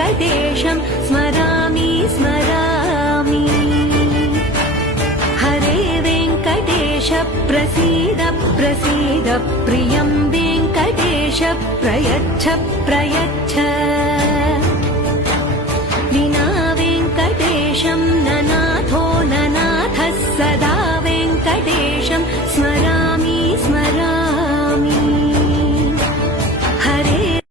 वेङ्कटेशं स्मरामि स्मरामि। हरे वेङ्कटेश प्रसीद प्रसीद, प्रियं वेङ्कटेश प्रयच्छ प्रयच्छ।